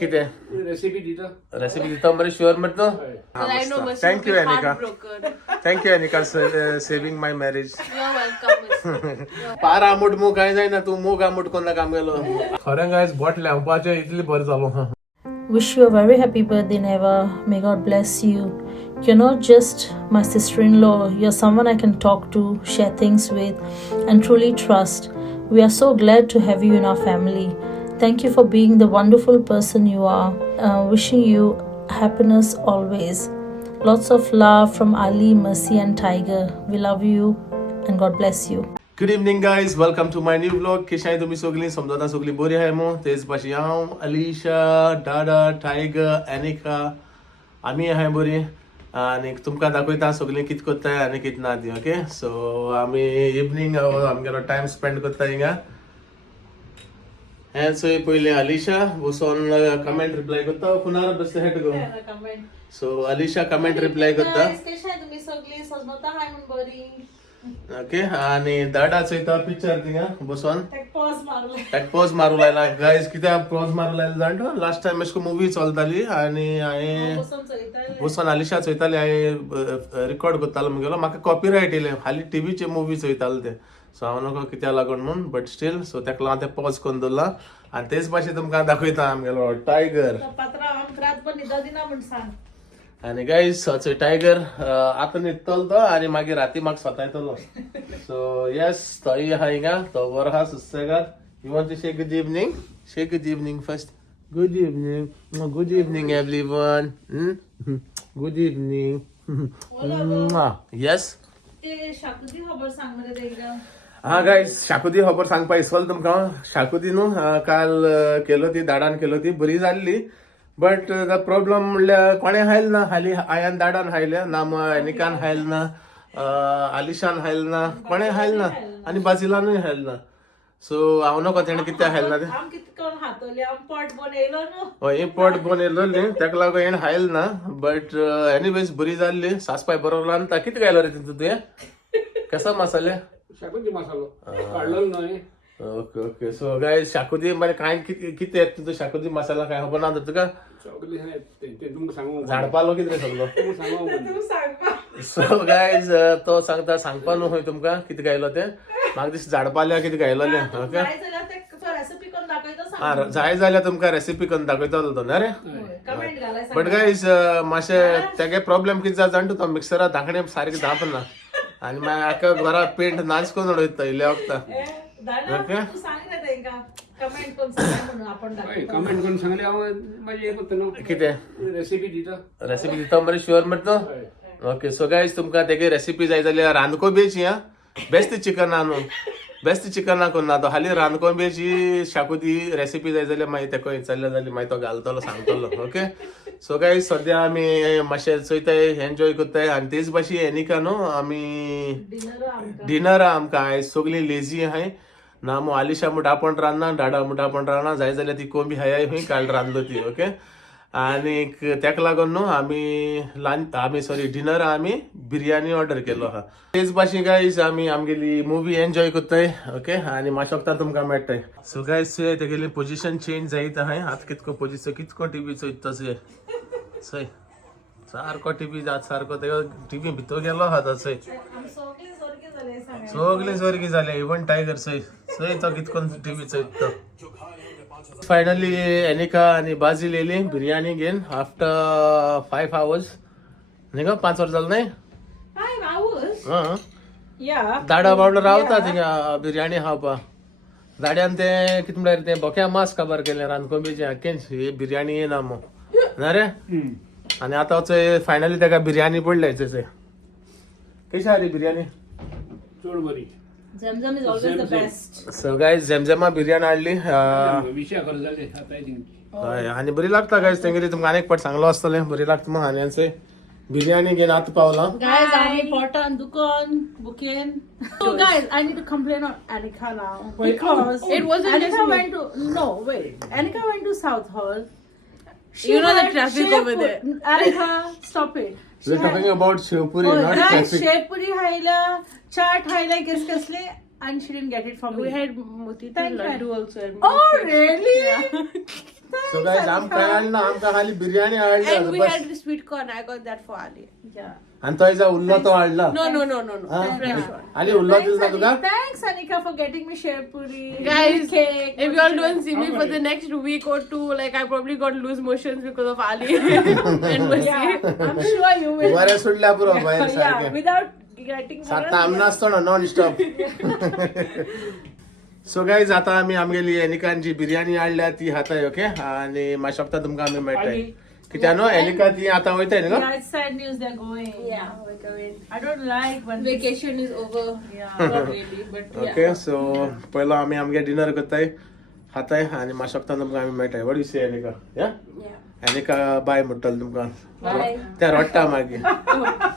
किती रेसिपी दिता बरें शुअर मत no thank you Anika thank you Anika saving my marriage पार आमूट मू काय जायना तू मूग आमूट कोणा काम गेलो खरें गायज बोट लावपाचें इतली बरें जालो Wish you a very happy birthday, Neva. May God bless you. You're not just my sister-in-law, you're someone I can talk to, share things with, and truly trust. We are so glad to have you in our family. Thank you for being the wonderful person you are. Wishing you happiness always. Lots of love from Ali, Mercy, and Tiger. We love you and God bless you. Good evening guys welcome to my new blog कशी आहे तुम्ही सगळी समजा सगळी बरी आहे मग तेच भाशी हांव अलिशा डाडा टायगर एनिका आमी आहे बरी आनी तुमकां दाखयता सगळीं कितें करताय आनी कितें ना ती ओके सो आमी इवनिंग आमगेलो टायम स्पेंड करता हिंगा हे चोय पयलीं अलिशा बसोन कमेंट रिप्लाय करता कुणाला बसता हेट गो सो अलिशा कमेंट रिप्लाय करता तुम्ही सगळी सजमता हाय म्हण बरी ओके आणि दाडा चोयता पिक्चर थिंगा बसोन पॉज पॉज मारू लायला गायज कित्याक पॉज मारू लायला जाणटो लास्ट टाइम अशें मुवी चलताली आनी हांवें बसोन अलिशा चोयताली हांवें रिकॉर्ड करतालो म्हगेलो म्हाका कॉपीरायट येयलें हाली टीव्हीचे मुवी चोयताले ते सो हांव नको कित्याक लागून म्हूण बट स्टील सो तेका लागून ते पॉज करून दवरला आनी तेच भाशेन तुमकां दाखयता आमगेलो टायगर आणि गाईज चोय टायगर आतां न्हिदतलो तो आनी मागीर राती म्हाका सोतायतलो सो येस तोय आहा हिंगा तो बरो आहा सुसेगाद you want to say good evening first good evening everyone good evening yes हा गाईज शाकुती खबर सांगपा इसवल तुमकां शाकुती न्हू काल केलो ती दाडान केलो ती बरी जाल्ली बट द प्रॉब्लम म्हणल्यार कोणें हायल ना हाली आयान दाडान हायल्या ना एनिकान हायल ना आलिशान हायल ना कोणें हायल ना आनी बाजिलानूय हायल ना सो हांव नको तेणें कित्याक हायल ना हय पोट बनयलो न्ही तेका लागून हेणें हायल ना बट एनीवेज बरी जाल्ली सासपाय बरोबर रांदता कितें घायलो रे तितून तुवें केसा मसाले शाकुती मसालो काढलो न्हय okay okay so guys xacuti मागीर कांय कितें येता तुजो शाकुती मसाला काय खबर ना तुका झाडपालो कितें सगलो सो गायज तो सांगता सांगपा न्हू खंय तुमकां कितें गायलो तें म्हाका दिसता झाडपाल्या कितें गायलोलें ओके जाय जाल्यार तुमकां रेसिपी करून दाखयतलो तो न्ही रे बट गायज मातशें तेगे प्रॉब्लेम कितें जाता जाणा तो मिक्सराक धांकणें सारकें धांपना आनी मागीर आख्या घरात पेंट नाच करून उडयता इल्या वखदां कमेंट करून सांगले हांव मागीर हें करता न्हू कितें रेसिपी दिता बरें शुअर मत न्हू ओके सो गायज तुमकां तेगे रेसिपी जाय जाल्यार रांदकोबेची हा बेस्ट चिकना न्हू बेस्ट चिकना करना तो हाली रांदकोबेची शाकुती रेसिपी जाय जाल्यार मागीर तेका विचारलें जाल्यार मागीर तो घालतलो सांगतलो ओके सो गायज सद्या आमी मातशें चोयताय एन्जॉय करताय आनी तेच भाशी एनिका न्हू आमी डिनर आमकां आयज सगळीं लेजी आहाय ना मो आलिशा म्हणटा आपण रांदना डाडा म्हणटा आपण रांदना जाय जाल्यार ती कोंबी हाय खंय काल रांदलो ती ओके आनीक तेका लागून न्हू आमी सॉरी डिनर आमी बिरयानी ऑर्डर केलो आहा तेच भाशेन गायज आमी आमगेली मुवी एन्जॉय करताय ओके आनी मातशें वखदां तुमकां मेळटाय सो गायज तेगेली पोजिशन चेंज जायत आहाय आतां कितको पोजिशन कितको टीव्ही चोयता चोय सारको टीव्ही जात सारको तेका टीव्ही भितर गेलो आहा तो चोय सगळी जोरगी जाले इवन टायगर चोय तो कितकोन टीव्ही चोयत तो फायनली एनिका आनी बाजील येयली बिरयानी घेवन आफ्टर 5 hours न्ही गो 5 वर जालें न्ही दाडा बावडो रावता थिंगा बिरयानी खावपा दाड्यान ते कितें म्हळ्यार तें बोक्या मास काबार केलें रांदकोबेचें हाकेन ही बिरयानी येना मो ना रे आनी आतां चोय फायनली तेका बिरयानी पडले चोय कशी आली बिरयानी चड बरी Zamzam is always the best. So guys, झमझमा biryani हाडली आनी बरी लागता गायज तेंगेली तुमकां आनीक पाट सांगलो आसतलें बरी लागता मग आनी बिर्याणी घेवन आतां पावला Guys, I need Portan Dukan booking. So guys, I need to complain on Anika now because it wasn't Anika went to Anika went to South Hall. You know the traffic over there. Anika, stop it. We're talking about Shivpuri, not traffic. Shivpuri haila, chaat haila, किस कसले and she didn't get it from We me. had motichur Thank you. laddu also. and Oh, milkshake. really? Yeah. So guys आमकां हाडना आमकां खाली biryani And हाडली we bus had sweet corn. I got that for Ali. Yeah. आणि तो हेचा उल्लो तो हाडला No. हा? Fresh one. आणि उल्लो दिल ना तुका Thanks, Anika, for getting me share puri. Guys, cake. if you all don't see me for the next week or two, like I probably got loose motions because of Ali and Mercy. Yeah, I'm sure you will. बरे सुटल्या पुरो बाहेर Yeah, सारखे without getting सात आमी नासतो ना non stop so guys आता आम्ही आमगेली एनिकांची बिर्याणी हाडल्या ती हाताय ओके आणि माझ्या शकता तुमकां आमी मेळटाय कित्यानो एनिका ती आता वयताय न्हू Yeah, it's sad news they're going. Yeah, we're going. I don't like when Vacation is over. Yeah. Not really, but yeah. Okay so पहिलो आमी आमगे डिनर करताय हाताय आणि माझ्या शकता तुमकां आमी मेळटाय व्हॉट यू से एनिका या Yeah. एनिका बाय म्हणटल तुमकां Bye. त्या रोडटा मागीर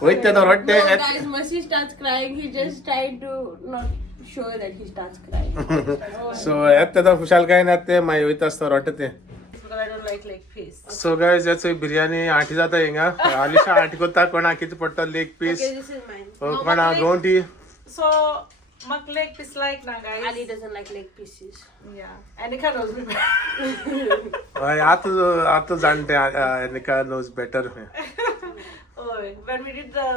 वयता तो रोडटे No, guys, Mercy starts crying. He just tried to not show that he starts crying. So येते तो खुशाल काय ना ते मागीर वयता आसता रोडटा ते because I don't like fish. So guys याचो बिर्याणी आठी जाता हिंगा आलिशा आठ कोता कोणा किती पडटा leg piece Okay, this is mine. कोणा गोंटी So, mak leg piece like na guys. Ali doesn't like leg pieces. Yeah. Anika knows me better. आता जाणते Anika knows better Oh, when we did the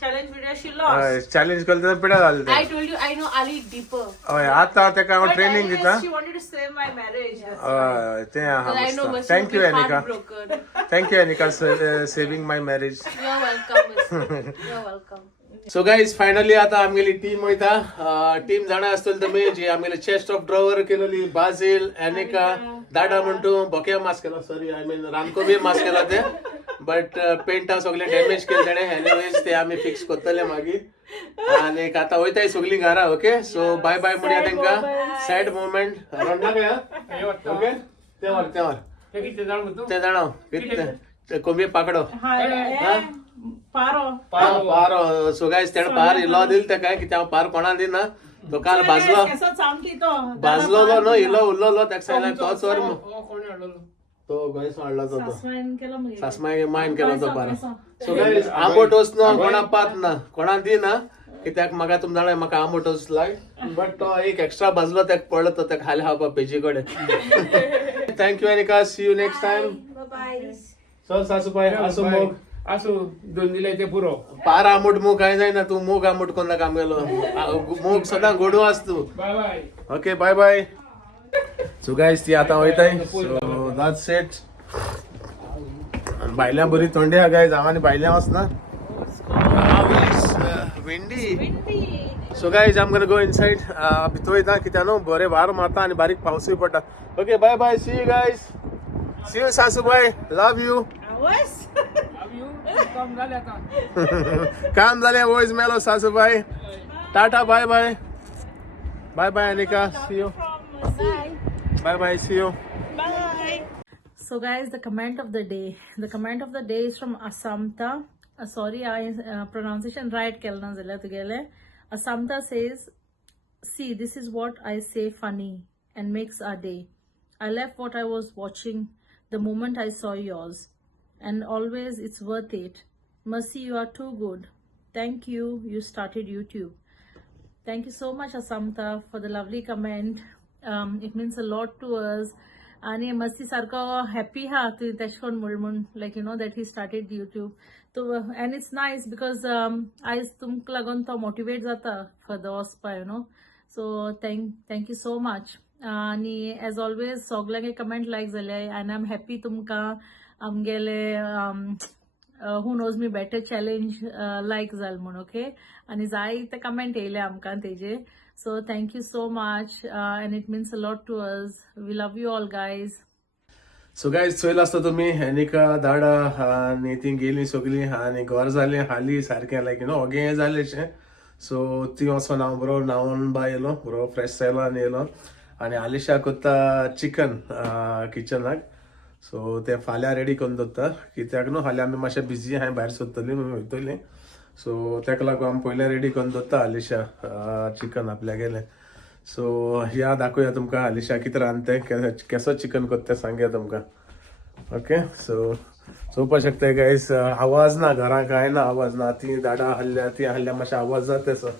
challenge video, she lost. Challenge केलं तर पिढ्या झाले I told you, I know Ali deeper. हय आता तेका हांव But ट्रेनिंग anyways, दिता she wanted to save my marriage. हय ते Because I know हा Mercy thank you will be Aneka heartbroken. Thank you Aneka saving my marriage You're welcome, Mercy. You're welcome. So guys finally आता आमगेली team वयता team जाणा आसतली तुमी जी आमगेली चेस्ट ऑफ ड्रॉवर केलेली बाजिल एनिका दाडा म्हणटू बोक्या मास केला सॉरी आय मीन रामको बी मास केला ते बट पेंट हा सगळे डॅमेज केले तेणे एनिवेज ते आमी फिक्स करतले मागीर आणि आता वयताय सगळी घरा ओके सो बाय बाय म्हणया तेंका सॅड मोमेंट रडना काय ओके ते वर ते किती जाण म्हणतो ते जाणव किती कोंबी पाकडो Hi, Paro. पार सो गाईज तेणे पार इलो दिल ते काय कित्याक पार कोणा दिना तो काल भाजलो Keso chamti to. भाजलो तो नो इलो उरलो तेका सांगला तोच वर कोणी हाडलो तो गोंयस वाडला तो Sasmain kelo magi. सासमाय मायन केलो तो पार सो गाईज आंबोटोस नो कोणा पात ना कोणा दिना कित्याक म्हाका तुम जाणाय म्हाका आंबोटोस लाग बट तो एक एक्स्ट्रा भाजलो तेका पडलो तो तेका खाली खावपा पेजी कडेन thank you Anika see you next time Bye-bye. चल सासूबाई आसू मोग असो दोन दिले ते पुरो पार आंबट मूग काय जायना तू मूग आंबट कोणा काम गेलो मूग सदां गोडू आस तू bye bye okay bye bye so guys ती आता वयताय सो दॅट्स इट भायल्या बरी थंडी हा गाईज आम्हानी भायल्या वचना विंडी सो गाईज आम गो इनसाइड भितर वयता कित्याक न्हू बरें वार मारता आनी बारीक पावसूय पडटा okay bye bye see you guys see you सासूबाई लव यू Hours? काम झाले आता काम झाले वॉइस मेलो सासूबाई tata bye bye bye bye Anika see you bye bye see you So guys, the comment of the day. The comment of the day is from Asamta. Sorry, I pronunciation right kelna zala tugele. Asamta says, "See, this is what I say funny and makes our day. I left what I was watching the moment I saw yours, and always it's worth it. Mercy, you are too good. Thank you. You started YouTube." Thank you so much, Asamta, for the lovely comment. It means a lot to us. आणि मस्ती सारको happy हा तू तेशकोन म्हणून like you know that he started YouTube तो and it's nice because आयज तुमकां लागून तो मोटिवेट जाता फर्दर वचपा you know so thank you so much आणि एज ऑलवेज सगळ्यांक कमेंट लायक जाले एंड आय एम हॅपी तुमकां आमगेले who knows me better challenge like जाल म्हूण ओके आणि जायते कमेंट येयले आमकां तेजे So thank you so much and it means a lot to us. We love you all guys. So guys Choyal आसता तुमी एनिका दाडा आनी ती गेली सगळी आनी घर जालें हाली सारकें लायक यू नो ओगे जालेशें सो ती वचोन हांव बरो न्हांवून बाय येयलो बरो फ्रेश जालो आनी येयलो आनी आलिशा कोत्ता चिकन किचनाक सो ते फाल्यां रेडी करून दवरता कित्याक न्हू हालीं आमी मातशें बिजी हांवें भायर सोदतलीं वयतलीं सो तेका लागून आमी पयलें रेडी करून दवरता आलिशा चिकन आपल्या गेलें सो या दाखोवया तुमकां आलिशा कितें रांदतें केसो चिकन करता सांगया तुमकां ओके सो चोवपा शकता गायस आवाज ना घरां कांय ना आवाज ना ती दाडा हल्ल्या ती हल्ल्या मातशें आवाज जाता सो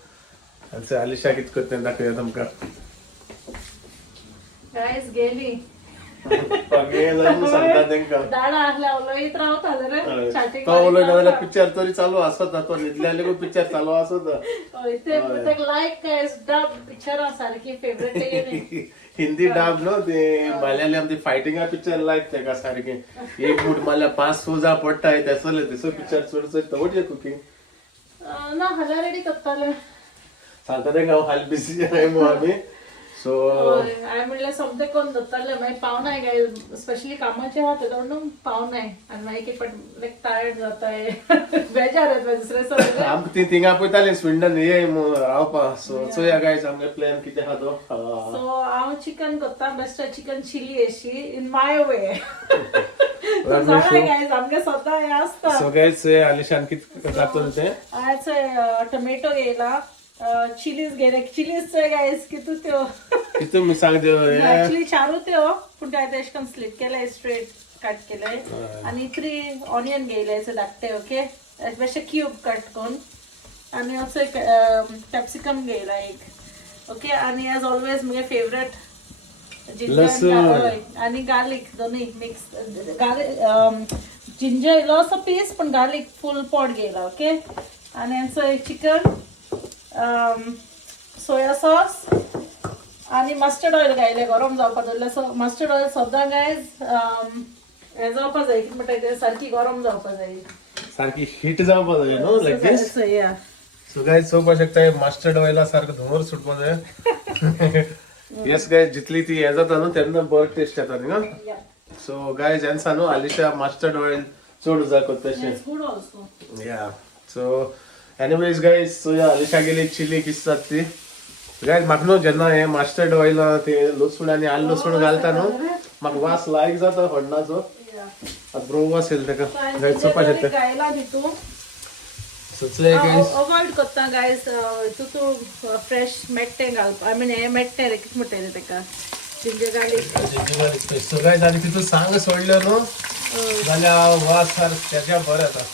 आमचे आलिशा कित करता दाखवूया तुमका. गाईज गेली सांगता तेंका दाडा आसल्या उलयत रावता रे chatting तो उलय ना जाल्यार पिक्चर तरी चालू आसता. तो न्हिदले पिक्चर चालू आसता. ते लायक डब पिक्चर सारखी फेवरेट हिंदी डाब नो ते मल्याळम ती फायटिंग पिक्चर लायक तेका सारखे. एक मूठ मारल्या 5 सोजा पडटाय तेसले तेसो पिक्चर चड तवडजे कुकिंग ना हल्या रेडी करताले. सांगता तेंका हांव हाल बिझी आहे मग आम्ही. सो हांवें म्हणलें सोमतें करून दवरतालें मागीर पावनाय काय स्पेशली कामाचे आहा तेदो म्हणून पावनाय आनी मागीर कितें लायक टायर्ड जाताय बेजार येता दुसरे सगळे. आमकां ती थिंगा पळयताली स्विंडन ये रावपा. सो चोया गायज आमगे प्लॅन कितें आहा तो. सो हांव चिकन करता बेस्ट चिकन चिली अशी इन माय वे. गायज आमगे सद्दां हें आसता. सो गायज आलिशान कितें जातलें तें आयज टोमॅटो घेयला चिलीज घेयला चिलीज गायज कितू त्यो कितें मी सांग एक्चुअली चारू त्यो पूण ते आतां अशें करून स्लीप केले स्ट्रेट कट केले आनी 3 ऑनियन घेयले धाकटे ओके बेश्टे क्यूब कट करून आनी असो एक कॅप्सिकम घेयला एक ओके आनी एज ऑलवेज म्हगे फेवरेट जिंजर आनी गार्लीक दोनूय मिक्स गार्लीक जिंजर इल्लोसो पीस पूण गार्लीक फूल पॉट घेयला ओके आनी हांचो एक चिकन सोया सॉस आनी मस्टर्ड ऑयल घायले गरम जावपाक दवरले. सो मस्टर्ड ऑयल सद्दां गायज हें जावपाक जाय कितें म्हणटा तें सारकी गरम जावपाक जाय सारखी हीट जावपाक जाय न्हू लायक दिस. सो गायज चोवपाक शकता मस्टर्ड ऑयला सारको धुंवर सुटपाक जाय. येस गायज जितली ती हें जाता न्हू तेन्ना बरो टेस्ट येता न्ही. सो गायज हेंचा न्हू आलिशा मस्टर्ड ऑयल चड उजार करता तशें. गुड ऑल्सो या so anyways guys so Alisha गेली चिली किसतात ती गायज म्हाका न्हू जेन्ना हे मस्टर्ड ऑयल ते लसूण आनी आलं लसूण घालता न्हू म्हाका वास लायक जाता हडनाचो. आतां बरो वास येयला तेका गायज चोवपाक शकता. गायला भितू सुचले गायज अवॉइड करता गायज तूं फ्रेश मेट्टें घालप आय मीन हें मेट्टें रे कितें म्हणटा तेका जिंजर गार्लीक. सो गायज आनी तितून सांग सोडल्यो न्हू जाल्यार वास त्याच्या बरें येता.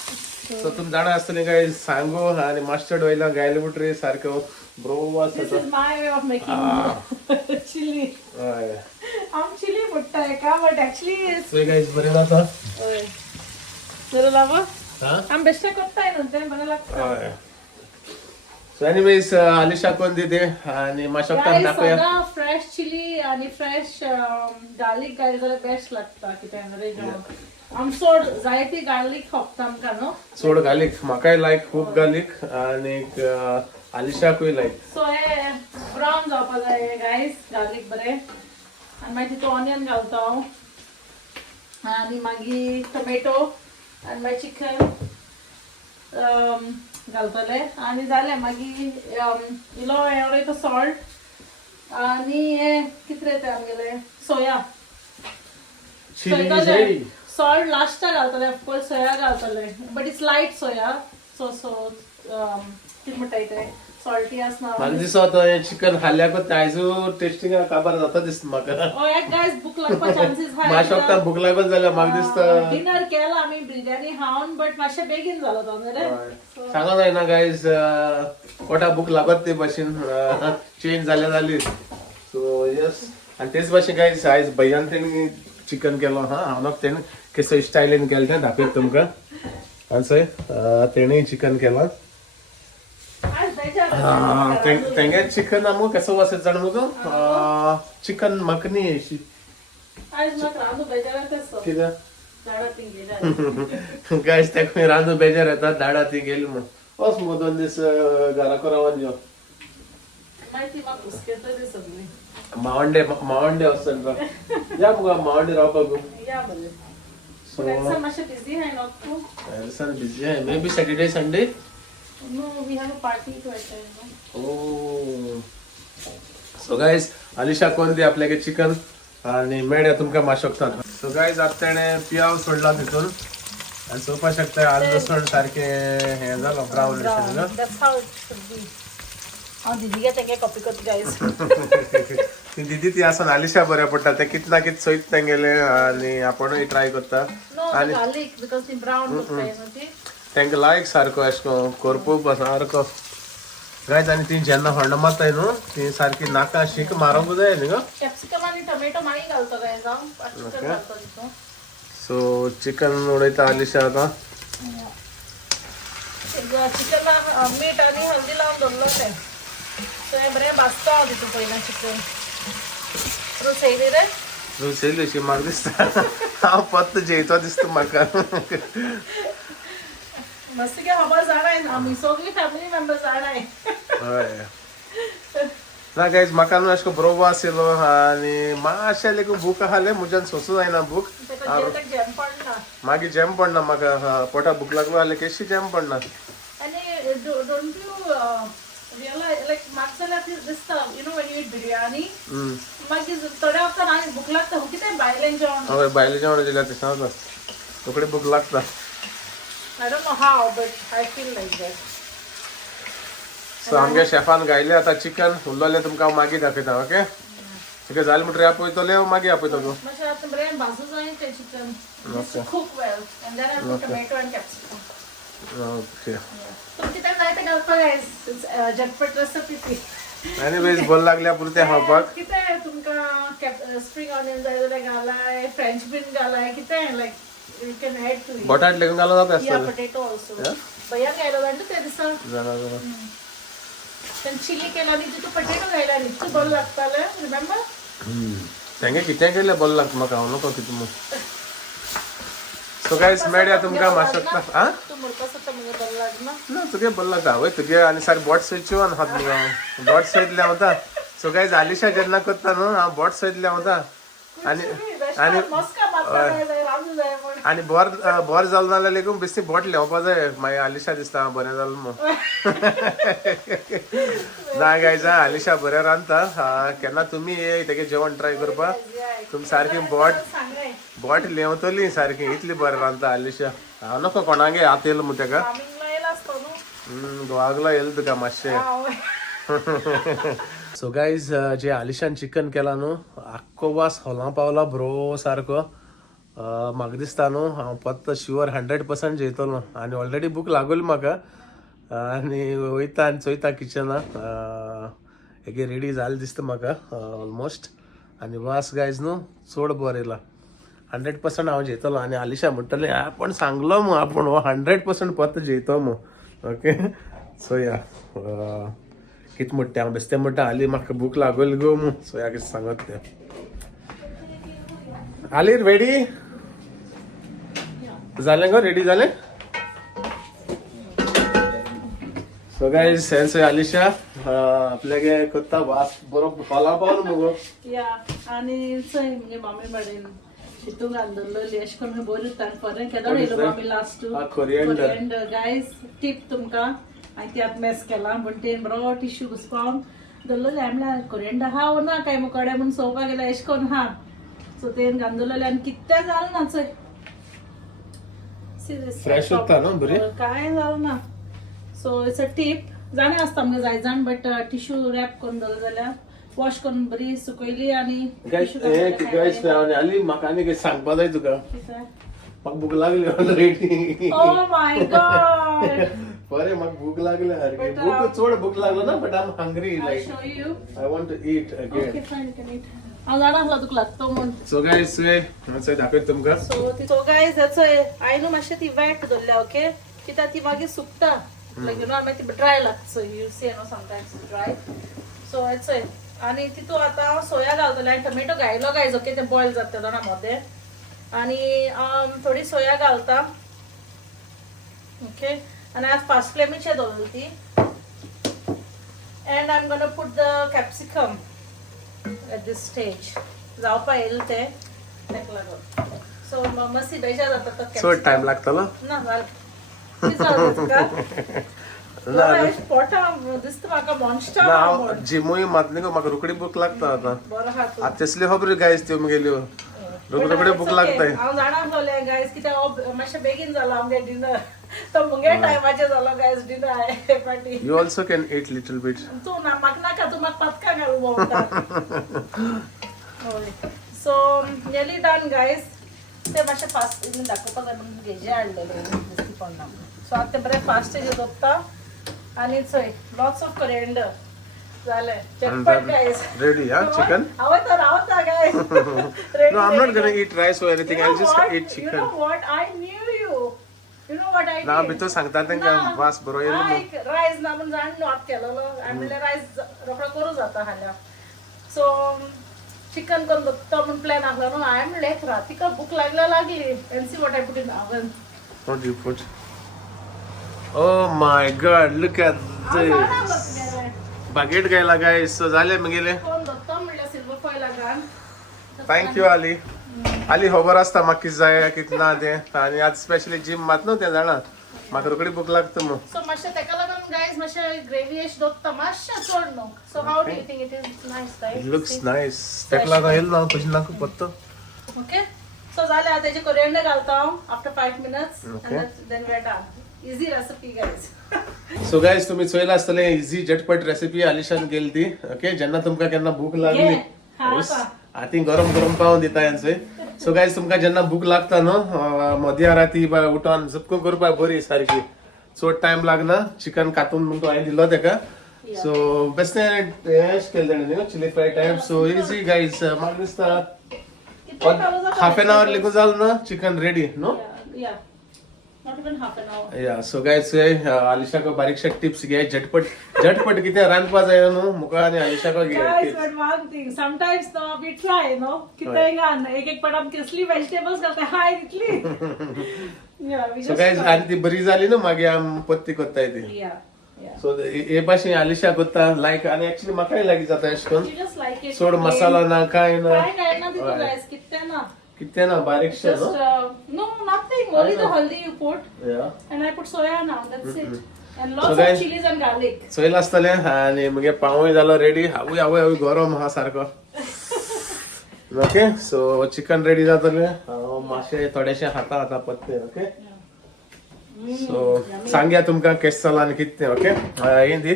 सो तुमी जाणा आसतलें गायज सांगो आनी मस्टर्ड ऑयलां घायले मुटरी सारको बरो वास This येता. is my way of making chili. हय I'm chili mutta eka, but actually it's. So guys बरें जाता. बरं लावा. हां आम बेश्टे करताय न्हू बरं लागता. हय सो एनीवेज आलिशा कोण दिते आनी माशोकतान दाखोया. सदां फ्रेश चिली आनी फ्रेश गार्लीक घायले जाल्यार बेस्ट लागता कितें रे जेवण. आम चड जायती गार्लीक खोपता आमकां न्हू. चड घालीक म्हाकाय लायक खूब घालीक आनी आलिशाकूय लायक. सो हे ब्रावन जावपाक जाय गायज गार्लीक बरें आनी मागीर तितून ऑनियन घालता हांव आनी मागीर टोमॅटो आनी मागीर चिकन घालतले आनी जालें मागीर इल्लो हें उडयता सॉल्ट आनी हें कितें रे तें आमगेलें सोया. चिली सॉल्ट लास्टाक घालतले ऑफकोर्स सोया घालतले but it's light soya so कितें म्हणटाय तें सॉल्टी आसना. म्हाका दिसता हें चिकन खाल्ल्याकूच आयजू टेस्टिंगा काबार जाता दिसता म्हाका. एक गायज भूक लागपा चान्सीस माशोकतान भूक लागत जाल्यार म्हाका दिसता डिनर केला आमी बिरयानी खावन बट मातशें बेगीन जालो तो न्ही रे. सांगा जायना गायज पोटा भूक लागत ते भाशेन चेंज जाल्या जाली. सो यस आनी तेच भाशेन गायज आयज भैयान तेणी चिकन केलो हा हांव तेणें केसो स्टायलीन केलें तें दाखयता तुमकां. आनी चोय तेणें चिकन केलां. तेंगे चिकन आमकां केसो वास येता जाणा मुगो चिकन मखनी अशी. आयज म्हाका रांदू बेजार येता कित्याक झाडां तिंगेल्या गायज तेका रांदू बेजार येता धाडा ती गेली म्हूण वच मुगो 2 दीस घरा रावन यो. मागीर ती म्हाका हुस्केता ती सगळी. मावंडे वचून या मुगो मावंडे रावपाक. या बरें. सो मातशें बिजी आहाय न्हू तूं. एल्सन बिजी आहे may be Saturday Sunday. No, we have a party to attend. Oh so guys Alisha कोण दी आपल्यागे चिकन आनी मेळ्या तुमकां माशोकतात. सो गायज आतां तेणें पियाव सोडला तितून आनी चोवपाक शकता आलं लसूण सारकें हें जालो ब्रावन अशें. That's how it should be. हांव दीदीगे तेंगे कॉपी करता गायज. ती दीदी ती आसन आलिशा बऱ्या पडटा ते कित ना कित चोयत तेंगेले आनी आपुणूय ट्राय करता. No, the garlic because the brown करताय न्हू ती. तेंका लायक सारको अशें करून करपूक सारको गायज आणि ती जेन्ना हॉर्न मारताय न्हू ती सारखी नाका शीक मारूंक जाय न्ही गो कॅप्सिकम आणि टोमॅटो मागीर घालतो काय जाऊन चिकन घालतो तितून सो चिकन उडयता आलिशा आता चिकन मीठ आणि हल्दी लावून दवरलो तें सो हें बरें भाजता हांव तितून पयलें चिकन रोस येयली रे रुचेल अशी म्हाका दिसता हांव पत्त जेयतो दिसता म्हाका मस्त काय खबर जाणाय आमी सगळी फॅमिली मेंबर जाणाय हय ना गायज म्हाका न्हू अशें बरो वास येयलो आनी मातशें लेकून भूक आहले म्हज्यान सोंसूं जायना भूक जेम पडना मागीर जेम पडना म्हाका पोटा भूक लागलो जाल्यार केशी जेम पडना आणि डोंट यू रियलाइज लायक म्हाका जाल्यार दिसता you know when you eat biryani मागीर थोड्या वखदान आनी भूक लागता कितें भायलें जेवण हय भायलें जेवण जेल्यार तें सांगता रोखडी भूक लागता I don't know how but I feel like that so आमगे शेफान गायले आतां चिकन उरलोलें तुमकां हांव मागीर दाखयता ओके ठीक जालें म्हणटरी आपयतले मागीर आपयता तूं मातशें आतां बरें भाजूं जाय तें chicken cook well and then I put tomato and capsicum okay तुमकां कितें जाय तें घालपाक गायज झटपट रेसिपी ती एनीवेज बरें लागल्या पुरतें खावपाक कितें तुमकां स्प्रिंग ऑनियन जाय जाल्यार घालाय फ्रेंच बीन घालाय कितें like you can add to it बटाट लेगून घालूं जाता या आसतलें पोटॅटो ऑल्सो भैया घायलो जाणा ते दिसा जाणा जाणा तेन्ना चिली केलो आनी तितून पोटॅटो घायला आनी इतलें बरें लागतालें रिमेंबर तेंगे कितें केलें बरें लागता म्हाका हांव नको कितें म्हूण सो गायज मेळया तुमकां मातसो आं तूं म्हणटा आसता मुगे बरें लागना ना तुगे बरें लागता आवय तुगे आनी सारकें बोट सयत चिवून हात मुगो हांव बोट सयत लावता सो गायज आलिशा जेन्ना करता न्हू हांव बोट सयत लावता आनी आनी मस्का मारता जाय रांदूं जाय म्हण आनी बोर जालो नाल्यार लेगून बेश्टी बोट लेवपा जाय मागीर आलिशा दिसता हांव बरें जालें म्हणून ना गायज आलिशा बरें रांदता केन्ना तुमी ये तेगे जेवण ट्राय करपाक तुमी सारकी बोट लेवतली सारकी इतली बरें रांदता आलिशा हांव नको कोणागे हात येयलो म्हणून तेका फार्मिंगला येयला आसतो न्हू दोवागलो येयलो तुका मातशें सो गायज जे आलिशान चिकन केला न्हू आख्खो वास हॉलां पावला बरो सारको म्हाका दिसता न्हू हांव पत्त शुअर 100% जेयतलो आनी ऑलरेडी भूक लागली म्हाका आनी वयता आनी चोयता किचनाक एगे रेडी जालें दिसता म्हाका ऑलमोस्ट आनी वास गायज न्हू चड बरो येयला 100% हांव जेयतलो आनी आलिशा म्हणटलें आपण सांगलो मू आपूण हो 100% पत्त जेयतो मू ओके सो या कितें म्हणटा हांव बेश्टें म्हणटा हाली म्हाका भूक लागली गो मू सो या कितें सांगत तें आली रेडी जालें गो रेडी जालें सो गायज सेन्स आलिशा आपल्यागे कोत्ता वास बरो हॉला पावलो मुगो या आनी चोय मुगे मम्मी बाडेन हितून घालदल्लो अशें करून बरी उरता फॉरेन केदो येयलो मम्मी लास्ट कोरिएंडर गायज टीप तुमकां आनी ती आतां मेस केला पण तें बरो टिश्यू घुसपावन दल्लो आमल्या कोरिएंडर हा वो ना काय मुकोडे म्हूण चोवपा गेल्या अशें करून हा सो तें घालदल्लो आनी कितें जालें ना चोय फ्रेश उत्ता न्हू बरी काय जालें ना सो इट्स अ टीप जाणें आसता आमगे जाय जाण बट टिश्यू रॅप करून दवरलो जाल्यार वॉश करून बरी सुकयली आनी गायज आली म्हाका आनी कितें सांगपा जाय तुका म्हाका भूक लागली ऑलरेडी ओ माय गॉड बरें म्हाका भूक लागली सारकी भूक चड भूक लागलो ना but I am hungry like so you I want to eat again okay fine can eat हांव जाणा आसलो तुका लागतो म्हूण सो गायज चोय दाखयत तुमकां सो गायज चोय हांवें मातशें ती वेट दवरल्या ओके कित्याक ती मागीर सुकता लायक यू नो मागीर ती ड्राय लागता you see no sometimes dry so चोय आनी तितू आतां सोया घालतलें आनी टोमॅटो घायलो गायज ओके ते बॉयल जाता जाणा मोदें आनी थोडी सोया घालता ओके आनी आज फास्ट फ्लेमीचेर दवरली ती end I am gonna put the capsicum at this stage जावपा येयलें तें तेका लागून सो मस्ती बेजार जाता तो चड टायम लागतलो ना कितें जालें तुका पोटा दिसता म्हाका मॉन्स्टर हांव जिमूय मात न्ही गो म्हाका रोखडी भूक लागता आतां बरो आहा तूं आतां तेसल्यो खबरी गायज त्यो मुगेल्यो रोखडी भूक लागताय हांव जाणा आसलोलें गायज कित्याक मातशें बेगीन जालो आमगे डिनर तो मुगे टायमाचेर जालो गायज डिनर हे फाटी you also can eat little bit तूं म्हाका नाका तूं म्हाका पत्का घालूं भोंवता हय सो नियरली डन गायज ते मातशें फास्ट दाखोवपाक जाय म्हणून हेजे हाडलेले दिसती पडना सो आतां ते बरें फास्ट हेजे दवरता आणि चोय लॉट्स ऑफ करिएंडर झालंय चटपट गाईस Ready, yeah, chicken? आवडता गाईस No, I'm not gonna eat rice or anything. I'll just eat You chicken. know what? I knew you. You know what I ना did? मी तो सांगता तेंका वास बरो येलो न्हू. राईस ना म्हणून जाण नॉट केलेलो आनी म्हणल्यार राईस रोखडो करूं जाता हाल्या सो चिकन करून तो म्हणून प्लॅन आसलो न्हू हांवें म्हणलें रातिका भूक लागली end see what I put in oven What do you put? Oh my God! Look at this. Baguette गायला guys. So झाले मगेले. कोण दत्ता म्हणल्यार सिल्वर फॉईल घाल Thank you Ali. Ali खबर आसता म्हाका कितें जाय कितें ना तें आनी आज स्पेशली जिम मात न्हू तें जाणा म्हाका रोखडी भूक लागता मग. सो मातशें तेका लागून गायज मातशें ग्रेवी एश दोत्ता मातशें चड न्हू so how do you think it is nice right It looks nice. तेका लागून येल ना तुझी नाका पत्तो. ओके सो जालें आतां तेजे कोरिएंडर घालता हांव after 5 minutes Okay. Then we are done easy recipe guys so guys तुम्ही चोयला आसतले इझी झटपट रेसिपी आलिशान केली ती ओके जेन्ना तुमकां केन्ना भूक लागली हाती गरम गरम पावून दिता यांचे सो गायज तुमकां जेन्ना भूक लागता न्हू मध्या राती उठोन झपको करपाक बरी सारकी चड टायम लागना चिकन कातून म्हणून हांवें दिलो तेका सो बेश्टें हेश केलें तेणें न्ही chilli fry type so easy guys म्हाका दिसता हाफ एन आवर लेगून जालो ना चिकन रेडी नो या not even half an hour या सो गायज आलिशाको बारीकशे टिप्स घे झटपट कितें रांदपा जाय न्हू मुका आनी आलिशाको घे Guys, tips. but one thing, sometimes no, we try, no? कितें घान एक पाट आमी कसली व्हेजिटेबल्स घालता हाय तितली या वी सो गायज आनी ती बरी जाली न्हू मागीर आमी पत्ती कोत्ताय ती या या सो हे भाशेन आलिशा कोत्ता लायक आनी एक्चुअली म्हाकाय लागीं जाता अशें करून You just like it. चड मसाला ना काय ना काय काय ना तितू guys, कितें ना. कितें ना बारीकशें Just न्हू no, nothing. Only the haldi you put, या and I put soya now. That's it. And lots So of guys- chilies and garlic. चोयला आसतलें आनी मगे पावूय जालो रेडी हावूय हावूय गरम आहा सारको ओके सो चिकन रेडी जातलें हांव मातशें थोडेशें खाता पत्ते ओके सो सांगया तुमकां केश जाला आनी कितें तें ओके हें दी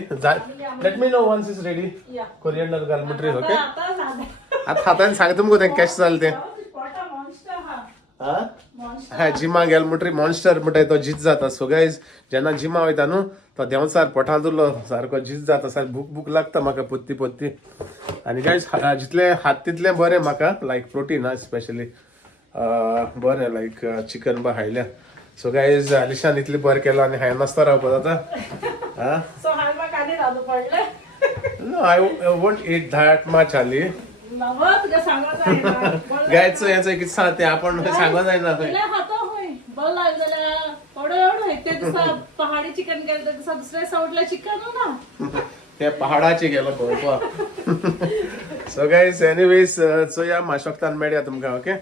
let me know once is ready Yeah. Coriander घाल म्हणटरी ओके आता झालं. आतां हातान सांगता मुगो तें केश जालें तें पोटा monster हा. हा Monster. हा जिमा गेल म्हणटरी मॉन्स्टर म्हणटाय तो जीत जाता सो गायज जेन्ना जिमा वयता न्हू तो देंवचार पोटांत उरलो सारको जीत जाता सारको भूक लागता म्हाका पोत्ती आनी गायज जितले हात तितलें बरें म्हाका लायक प्रोटीन स्पेशली बरें लायक चिकन बा हायल्या सो गायज आलिशान इतलें बरें केलो आनी हांवें नासता रावपा जाता हा So हाल म्हाका आनी रावू पडलें. No I won't eat that much आली नवं तुका सांगो जायना. गायजचो हेचो कितें सांग तें आपण सांगो जायना खंय जाल्यार हातो हूंय. बरो लाग जाल्यार एवढं हय ते दिसा पहाडी चिकन केलें ते दिसा दुसऱ्या सावटला चिकन ना त्या पहाडाचे गेलो पळोवपाक सो गायज एनीवेज चोया माशोकतान मेळया तुमकां okay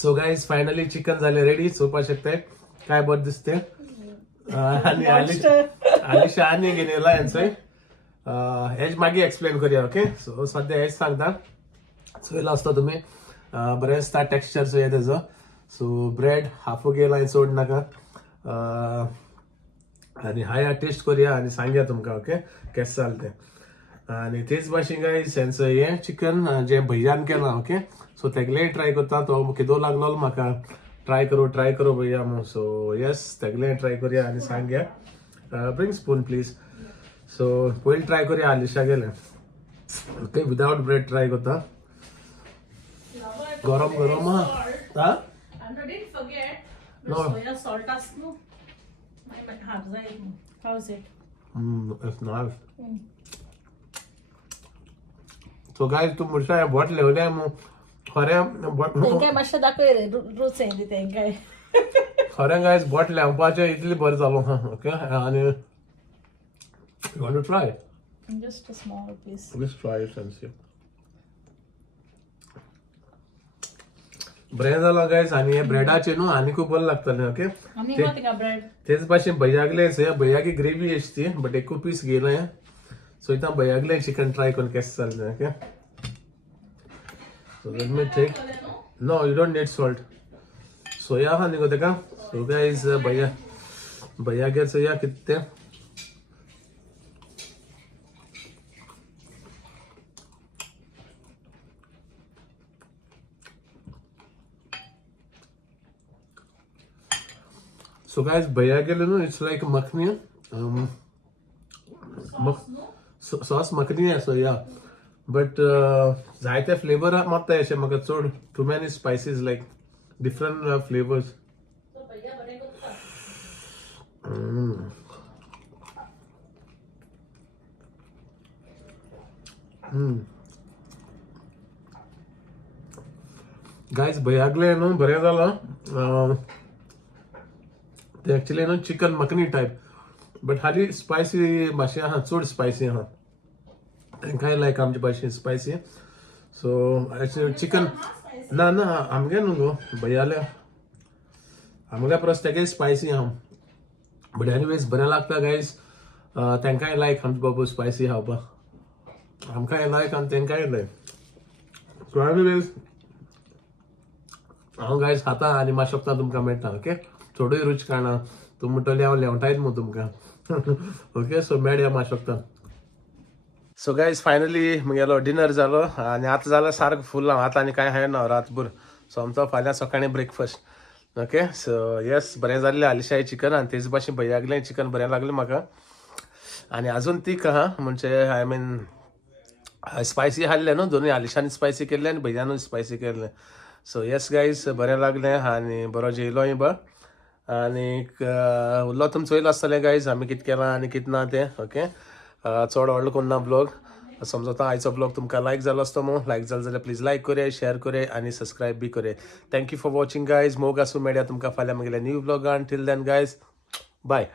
so guys finally chicken जालें रेडी चोवपाक शकताय काय बरें दिसते आनी आलिशा आनी घेवन येयला हेंचोय हेज मागीर एक्सप्लेन करया ओके सो सद्या हेच सांगता चोयला आसता तुमी बरें दिसता टेक्स्चर चोया तेजो सो ब्रेड हाफू गेला हांवें चोड नाका आनी हाया टेस्ट करया आनी सांगया तुमकां ओके केस जालें तें आनी तेच भाशेन गायज हेंचो हें चिकन जें भैयान केलां ओके सो तेगलेय ट्राय करता तो किदो लागलो म्हाका ट्राय करो भैया म्हणून सो येस तेगलेय ट्राय करया आनी सांगया ब्रिंग स्पून प्लीज सो पयलीं ट्राय करया आलिशा गेलें ओके विदाउट ब्रेड ट्राय करता गरम हा And I didn't forget the No. soya salt as no. My heart zaid. How's it? It's nice. So guys, तू म्हणटा बोट लेवल्या खरें तेंकाय मातशें दाखय रे रूच येयली तेंकाय खरें गायज बोट लेवपाचें इतलें बरें जालो हा ओके आनी you want to try? Just a small piece. Let's try it and see. बरें जालां गायज आनी हे ब्रेडाचे न्हू आनी खूब बरें लागतलें ओके आनी गो थिंगा ब्रेड तेच भाशेन भैयागले भैयाकी ग्रेवी एश ती बट एकू पीस घेयलें सो इतना भैयागले चिकन ट्राय करून केस जालें okay so let me take no you don't need salt soya आहा न्ही गो तेका सो गायज भैयागे सोया कितें So guys, भैया गेले न्हू it's like makhani sauce makhani so yeah but जायते फ्लेवर मागता अशें म्हाका चड too many spices like different flavours. Guys भयागले न्हू बरें जालां. ते एक्चुली न्हू चिकन मखनी टायप बट हाली स्पायसी मातशें आहा, चड स्पायसी आहा. तांकांय लायक आमचे भाशेन स्पायसी. सो चिकन ना आमगे न्हू गो भयाल्या आमगे परस तेगे स्पायसी आहा. बट एनीवेज बरें लागता गायज. तांकांय लायक आमचे बाबू स्पायसी खावपाक. आमकांय लायक आनी तांकांय लायक. सो एनीवेज हांव गायज खाता आनी मातशें वखदां तुमकां मेळटा. ओके चडूय रुच काणा तुमी म्हणटले हांव लेवटायत मू तुमकां. ओके सो मेळया मातशें वखदां. सो गायज फायनली म्हगेलो डिनर जालो आनी आतां जाल्यार सारको फूल हांव आतां आनी कांय खायना रातभर. सो आमचो फाल्यां सकाळीं ब्रेकफास्ट. ओके सो येस बरें जाल्लें आलिशाय चिकन आनी तेच भाशेन भैयागलें चिकन बरें लागलें म्हाका. आनी आजून तीख आहा म्हणजे आय मीन स्पायसी हाडलें न्हू दोनूय आलिशानी स्पायसी केल्लें आनी भैयानूय स्पायसी केल्लें. सो येस गायज बरें लागलें आनी बरो जेयलोय बा. आनीक उरलो तुमचो चोयलो आसतलें गायज आमी कितें केलां आनी कितें ना तें. ओके चड व्हडलो कोन्ना ब्लॉग. समजता आयचो ब्लॉग तुमकां लायक जालो आसतो मू. लायक जालो जाल्यार प्लीज लायक करे, शेअर करे आनी सबस्क्रायब बी करे. Thank you for watching guys. मोग आसूं मेळया तुमकां फाल्यां म्हगेल्या न्यू ब्लॉगान. Till then guys bye.